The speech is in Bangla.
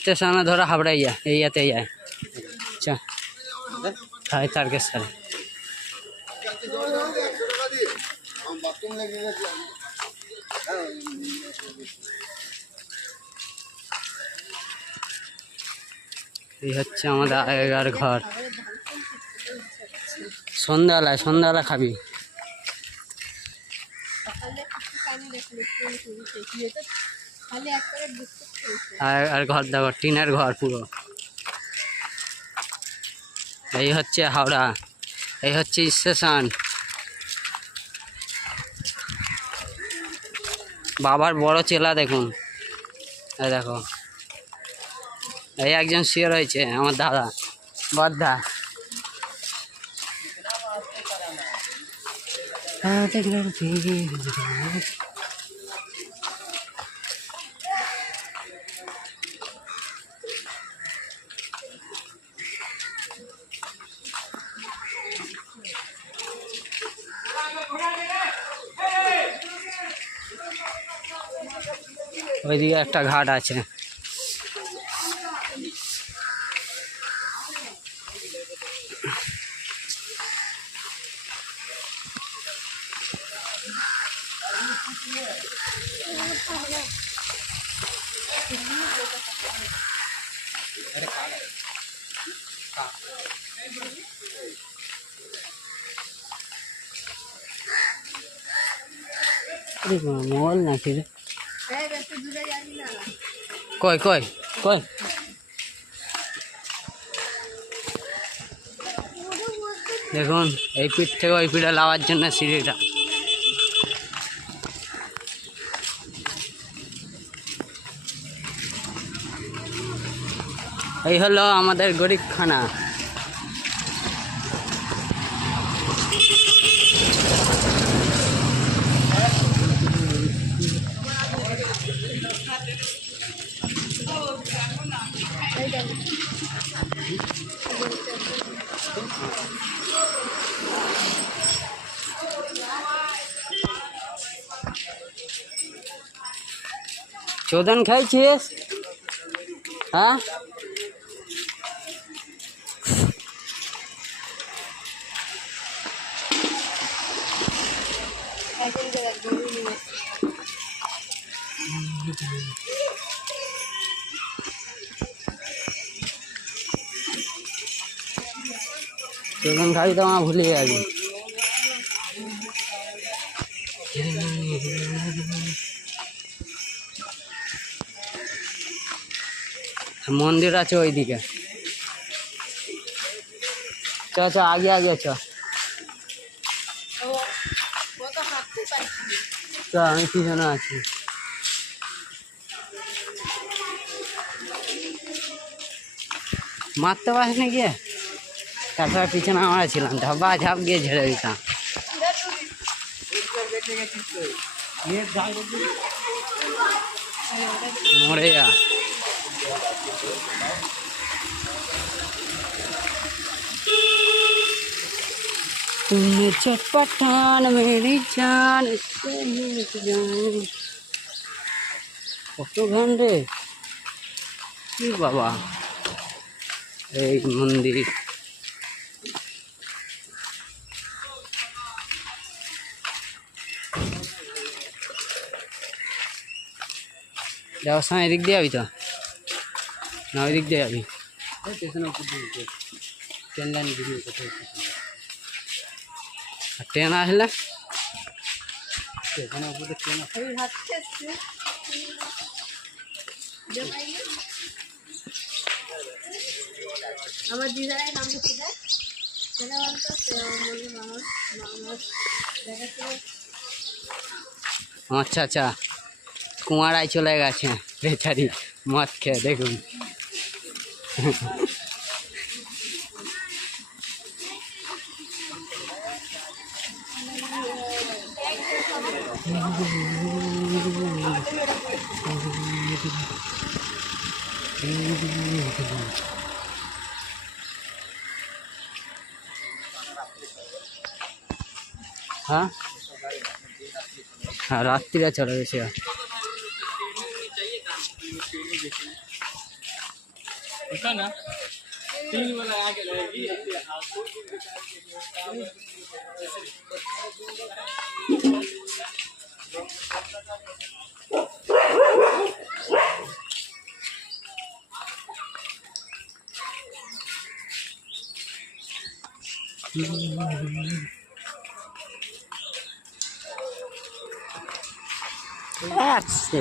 स्टेशन धरा हावड़ा याते च हाय तारकेश्वर এই হচ্ছে আমাদের আগেকার ঘর। সন্ধ্যাবেলা খাবি আর ঘর দেখো টিনের ঘর পুরো। এই হচ্ছে হাওড়া, এই হচ্ছে স্টেশন। বাবার বড় চেলা দেখুন, এই দেখো এই একজন শুয়ে রয়েছে আমার দাদা বদ্দা। ওইদিকে একটা ঘাট আছে। মল নাকি রে? কই কই কই দেখুন এই পিঠ থেকে ওই পিঠে লাওয়ার জন্য সিঁড়িটা। এই হলো আমাদের গরিবখানা। চোদন খাইছিস? হ্যাঁ চোদন খাই তো আমার ভুলে যাবি। মন্দির আছে ওইদিকে, চ চ আগে আগে চ চ, আমি পিছনে আছি। মারতে পারিস না গিয়ে, তারপরে পিছনে আমরা ছিলাম, ধাবা ঝাপ গিয়ে ঝেড়ে দিতাম। মরে যা। তুমি চটপটান মেরি জান, কত গান রে কি বাবা। এই মন্দির যাওয়ার সময় এদিক দিয়ে যাবি তো না ওই দিক দিয়ে যাবি? ট্রেন লাইন ভিডিও কোথায় ট্রেন আসলে এখানে উপরে ট্রেন আমার দিদার নাম কি দেয় সেটা বলতো, আচ্ছা আচ্ছা কুমারায় চলে গেছে বেচারি মদ খেয়ে দেখুন। হ্যাঁ হ্যাঁ রাত্রিরে চলে গেছে ना 3 वाला आगे रहेगी That's it.